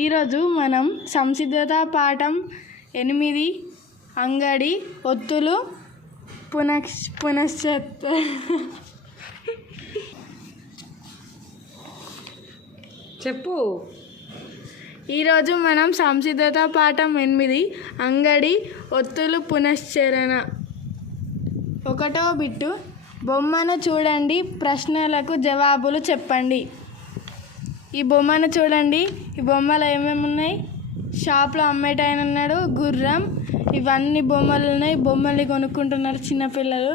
ఈరోజు మనం సంసిద్ధత పాఠం 8 అంగడి ఒత్తులు పునశ్చత్ చెప్పు. ఈరోజు మనం సంసిద్ధత పాఠం 8 అంగడి ఒత్తులు పునశ్చరణ. 1వ బిట్టు, బొమ్మను చూడండి, ప్రశ్నలకు జవాబులు చెప్పండి. ఈ బొమ్మను చూడండి. ఈ బొమ్మలో ఏమేమి ఉన్నాయి? షాప్లో అమ్మేటాయన ఉన్నాడు, గుర్రం, ఇవన్నీ బొమ్మలు ఉన్నాయి. బొమ్మల్ని కొనుక్కుంటున్నారు చిన్నపిల్లలు.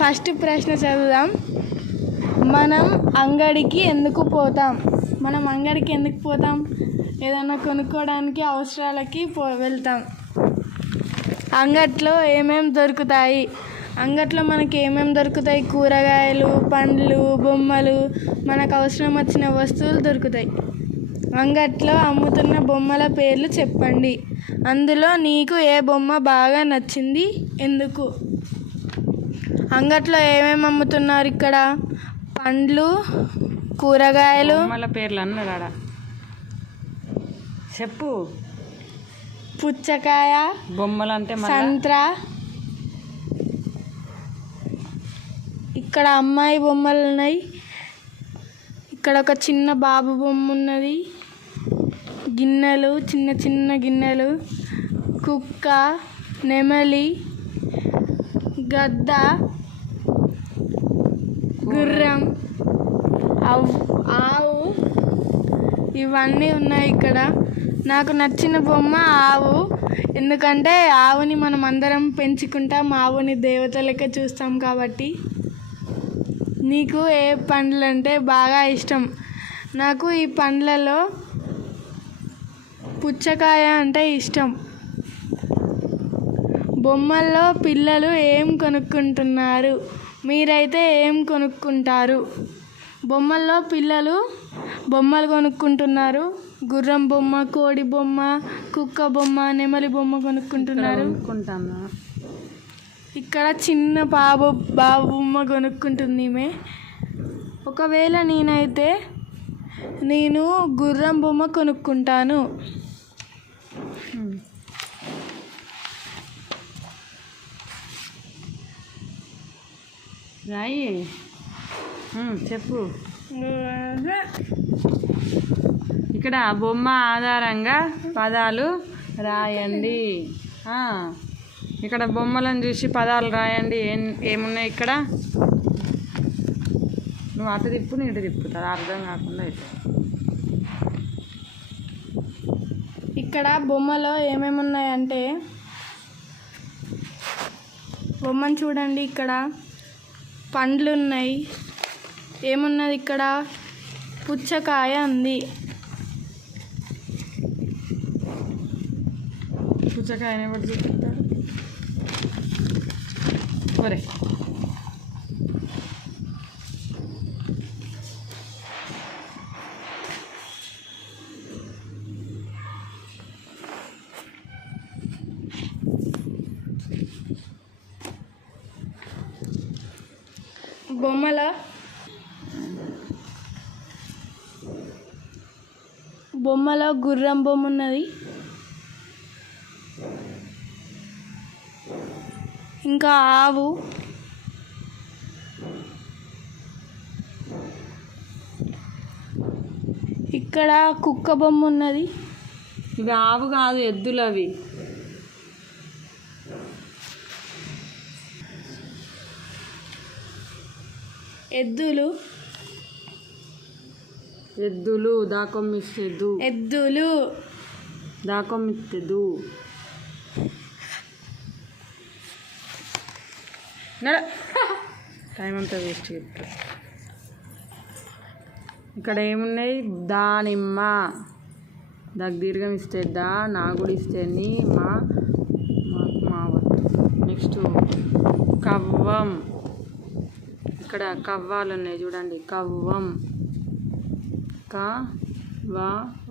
ఫస్ట్ ప్రశ్న చదువుదాం. మనం అంగడికి ఎందుకు పోతాం? ఏదైనా కొనుక్కోవడానికి, అవసరాలకి వెళ్తాం. అంగట్లో ఏమేమి దొరుకుతాయి? అంగట్లో మనకి ఏమేమి దొరుకుతాయి? కూరగాయలు, పండ్లు, బొమ్మలు, మనకు అవసరం వచ్చిన వస్తువులు దొరుకుతాయి. అంగట్లో అమ్ముతున్న బొమ్మల పేర్లు చెప్పండి. అందులో నీకు ఏ బొమ్మ బాగా నచ్చింది, ఎందుకు? అంగట్లో ఏమేమి అమ్ముతున్నారు? ఇక్కడ పండ్లు, కూరగాయలు. బొమ్మల పేర్లు అన్నాడా? చెప్పు. పుచ్చకాయ, బొమ్మలు అంటే సంత్రా. ఇక్కడ అమ్మాయి బొమ్మలు ఉన్నాయి. ఇక్కడ ఒక చిన్న బాబు బొమ్మ ఉన్నది. గిన్నెలు, చిన్న చిన్న గిన్నెలు, కుక్క, నెమలి, గద్ద, గుర్రం, ఆవు, ఇవన్నీ ఉన్నాయి ఇక్కడ. నాకు నచ్చిన బొమ్మ ఆవు. ఎందుకంటే ఆవుని మనం అందరం పెంచుకుంటాం, ఆవుని దేవత లెక్క చూస్తాం కాబట్టి. నీకు ఏ పండ్లు అంటే బాగా ఇష్టం? నాకు ఈ పండ్లలో పుచ్చకాయ అంటే ఇష్టం. బొమ్మల్లో పిల్లలు ఏం కొనుక్కుంటున్నారు? మీరైతే ఏం కొనుక్కుంటారు? బొమ్మల్లో పిల్లలు బొమ్మలు కొనుక్కుంటున్నారు. గుర్రం బొమ్మ, కోడి బొమ్మ, కుక్క బొమ్మ, నెమలి బొమ్మ కొనుక్కుంటున్నారు. ఇక్కడ చిన్న బాబు బొమ్మ కొనుక్కుంటుంది ఈమె. ఒకవేళ నేను గుర్రం బొమ్మ కొనుక్కుంటాను. రాయి. చెప్పు. ఇక్కడ బొమ్మ ఆధారంగా పదాలు రాయండి. ఇక్కడ బొమ్మలను చూసి పదాలు రాయండి. ఏమున్నాయి ఇక్కడ? నువ్వు అటు తిప్పు, నేను ఇటు తిప్పుతా, అర్థం కాకుండా అయితే. ఇక్కడ బొమ్మలో ఏమేమి ఉన్నాయంటే, బొమ్మను చూడండి. ఇక్కడ పండ్లు ఉన్నాయి. ఏమున్నది ఇక్కడ? పుచ్చకాయ ఉంది. పుచ్చకాయని ఎవరు చూపిస్తారు? ఒరే, బొమ్మలో గుర్రం బొమ్మ ఉన్నది. ఇంకా ఆవు, ఇక్కడ కుక్క బొమ్మ ఉన్నది. ఇవి ఆవు కాదు, ఎద్దులు. అవి ఎద్దులు దాకొమ్మిస్తేదు. టైం అంతా వేస్ట్ చెప్తా. ఇక్కడ ఏమున్నాయి? దానిమ్మ, దీర్ఘం ఇస్తే దా, నాగుడు ఇస్తే నీ, మావత్తు. నెక్స్ట్ కవ్వం. ఇక్కడ కవ్వాలు ఉన్నాయి చూడండి. కవ్వం,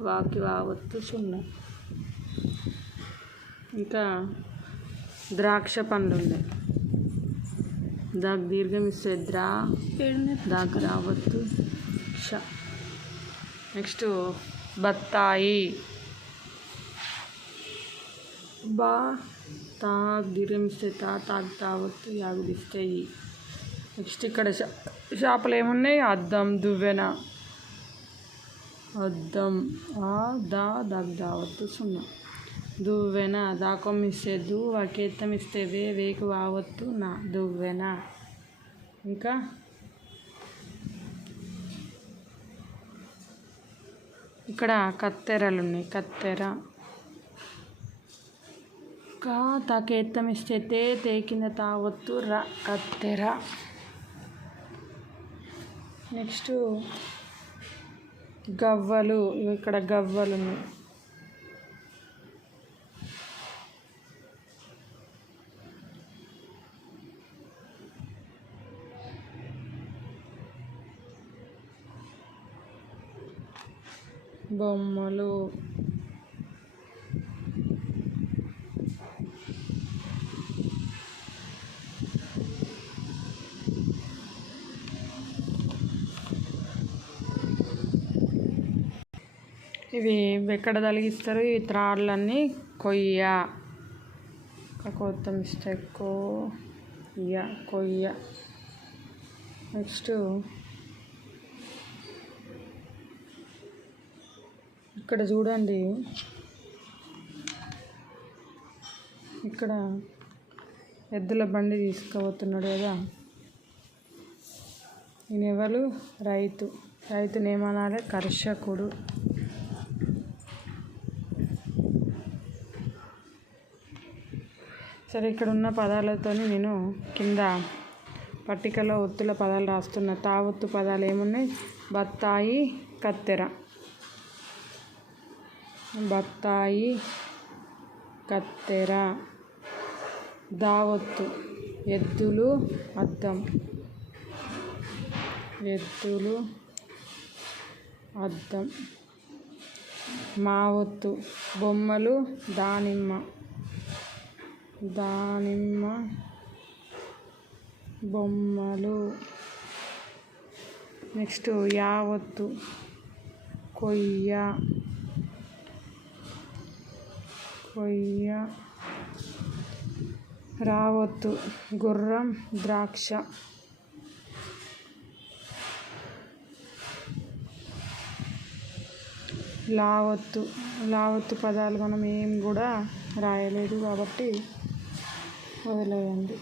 వాకి వావత్తు సున్నా. ఇంకా ద్రాక్ష పండ్లు ఉన్నాయి. దాగ్ దీర్ఘం ఇస్తే ద్రా, దాగ్ రావత్తు ష. నెక్స్ట్ బత్తాయి. బా తాగ్ దీర్ఘం ఇస్తే తాగ్ తావత్తు యాగు తీస్తే ఈ. నెక్స్ట్ ఇక్కడ షాపులు ఏమున్నాయి? అద్దం, దువ్వెన. అద్దం దాగ్ దావత్తు సున్నా. దువ్వెన దాకం ఇస్తే దు, వాకేత్తం ఇస్తే వేకు వావత్తు నా, దువ్వెన. ఇంకా ఇక్కడ కత్తెరలు ఉన్నాయి. కత్తెర. కా తాకేత్తం ఇస్తే తే కింద తావత్తు ర, కత్తెర. నెక్స్ట్ గవ్వలు. ఇక్కడ గవ్వలు ఉన్నాయి. బొమ్మలు. ఇవి ఎక్కడ తలిగిస్తారు? ఈ త్రాళ్ళన్నీ కొయ్య. కొత్తం ఇస్తే కొయ్య. నెక్స్ట్ ఇక్కడ చూడండి, ఇక్కడ ఎద్దుల బండి తీసుకుపోతున్నాడు కదా, ఈయన ఎవరు? రైతుని ఏమనాలి? కర్షకుడు. సరే, ఇక్కడ ఉన్న పదాలతో నేను కింద పట్టికలో ఒత్తుల పదాలు రాస్తున్నా. తావొత్తు పదాలు ఏమున్నాయి? బత్తాయి, కత్తెర. బత్తాయి, కత్తెర. దావొత్తు ఎద్దులు, అద్దం. ఎద్దులు, అద్దం. మావొత్తు బొమ్మలు, దానిమ్మ. బొమ్మలు. నెక్స్ట్ యావత్తు కొయ్య. రావత్తు గుర్రం, ద్రాక్ష. లావత్తు పదాలు మనం ఏం కూడా రాయలేదు కాబట్టి వదిలేయండి.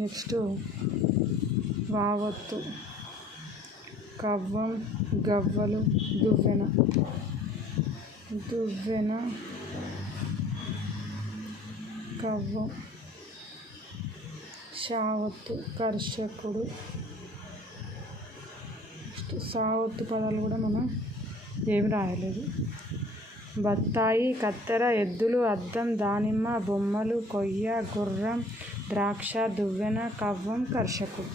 నెక్స్ట్ వావత్తు కవ్వం, గవ్వలు, దువ్వెన. కవ్వం. షావత్తు కర్షకుడు. సావత్తు పదాలు కూడా మనం ఏమి రాయలేదు. బత్తాయి, కత్తెర, ఎద్దులు, అద్దం, దానిమ్మ, బొమ్మలు, కొయ్య, గుర్రం, ద్రాక్ష, దువ్వెన, కవ్వం, కర్షకుడు.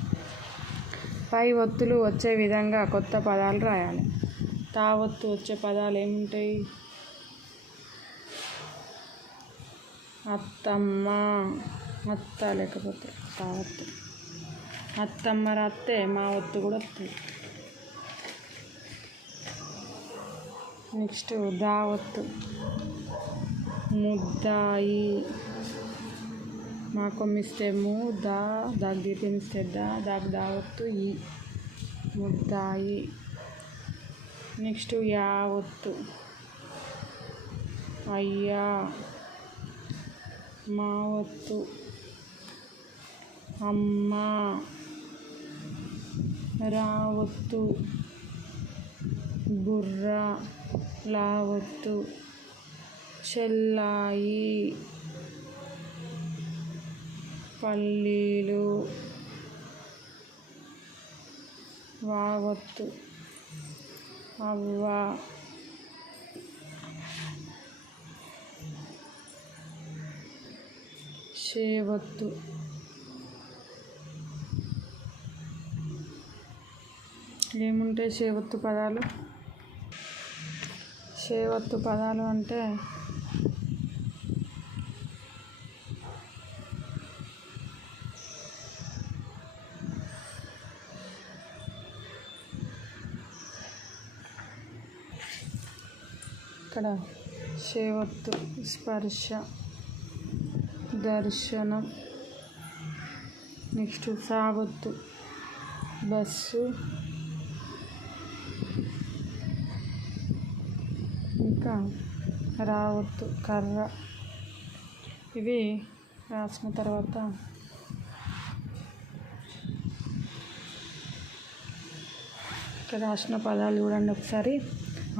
పై ఒత్తులు వచ్చే విధంగా కొత్త పదాలు రాయాలి. తావొత్తు వచ్చే పదాలు ఏముంటాయి? అత్తమ్మ, అత్త లేకపోతే తావొత్తు. అత్తమ్మ రాస్తే మా ఒత్తు కూడా వస్తుంది. నెక్స్ట్ దావత్తు ముద్దాయి. మా కొమ్మిస్తే దాగ్గిస్తే దావత్తు ఈ, ముద్దాయి. నెక్స్ట్ యావత్తు అయ్యా. మావత్తు అమ్మ. రావత్తు బుర్ర. లావత్తు చెల్లాయి. పల్లీలు. వావత్తు అవ్వ. షేవత్తు ఏముంటాయి? షేవత్తు పదాలు అంటే ఇక్కడ చేవత్తు స్పర్శ దర్శనం. నెక్స్ట్ సావత్తు బస్సు, ఇంకా రావత్తు కర్ర. ఇవి రాసిన తర్వాత ఇక్కడ రాసిన పదాలు చూడండి ఒకసారి.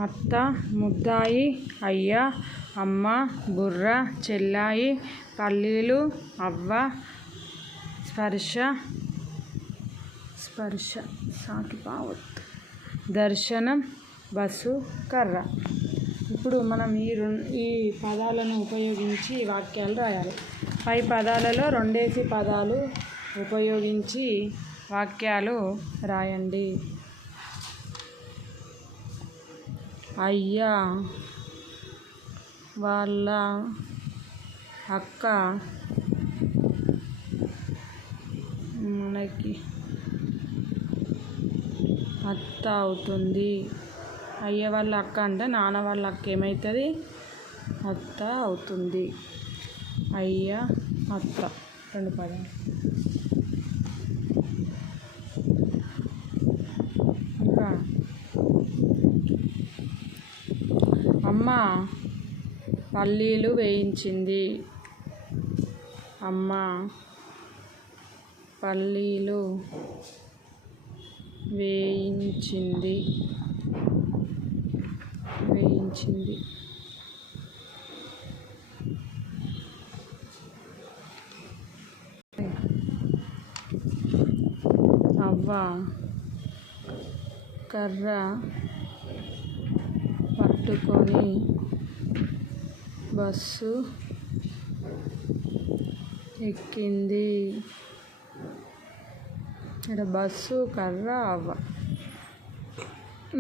అత్త, ముద్దాయి, అయ్య, అమ్మ, బుర్ర, చెల్లాయి, పల్లీలు, అవ్వ, స్పర్శ సాకిపావత్తు, దర్శనం, బస్సు, కర్ర. ఇప్పుడు మనం ఈ పదాలను ఉపయోగించి వాక్యాలు రాయాలి. పై పదాలలో 2 పదాలు ఉపయోగించి వాక్యాలు రాయండి. అయ్య వాళ్ళ అక్క మనకి అత్త అవుతుంది. అయ్య వాళ్ళ అక్క అంటే నాన్న వాళ్ళ అక్క ఏమవుతుంది? అత్త అవుతుంది. అయ్య, అత్త 2 పదాలు. ఇంకా అమ్మ పల్లీలు వేయించింది. అమ్మ పల్లీలు వేయించింది. అవ్వ కర్ర పట్టుకొని బస్సు ఎక్కింది. ఇక్కడ బస్సు, కర్ర, అవ్వ.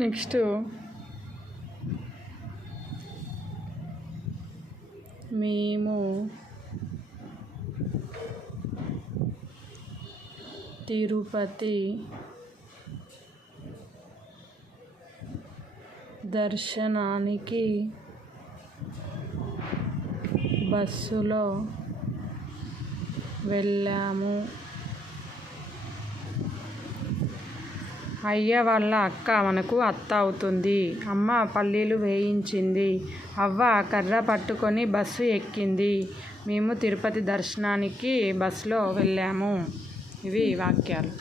నెక్స్ట్ మేము తిరుపతి దర్శనానికి బస్సులో వెళ్ళాము. అయ్య వాళ్ళ అక్క మనకు అత్త అవుతుంది. అమ్మ పల్లీలు వేయించింది. అవ్వ కర్ర పట్టుకొని బస్సు ఎక్కింది. మేము తిరుపతి దర్శనానికి బస్సులో వెళ్ళాము. ఇవి వాక్యాలు.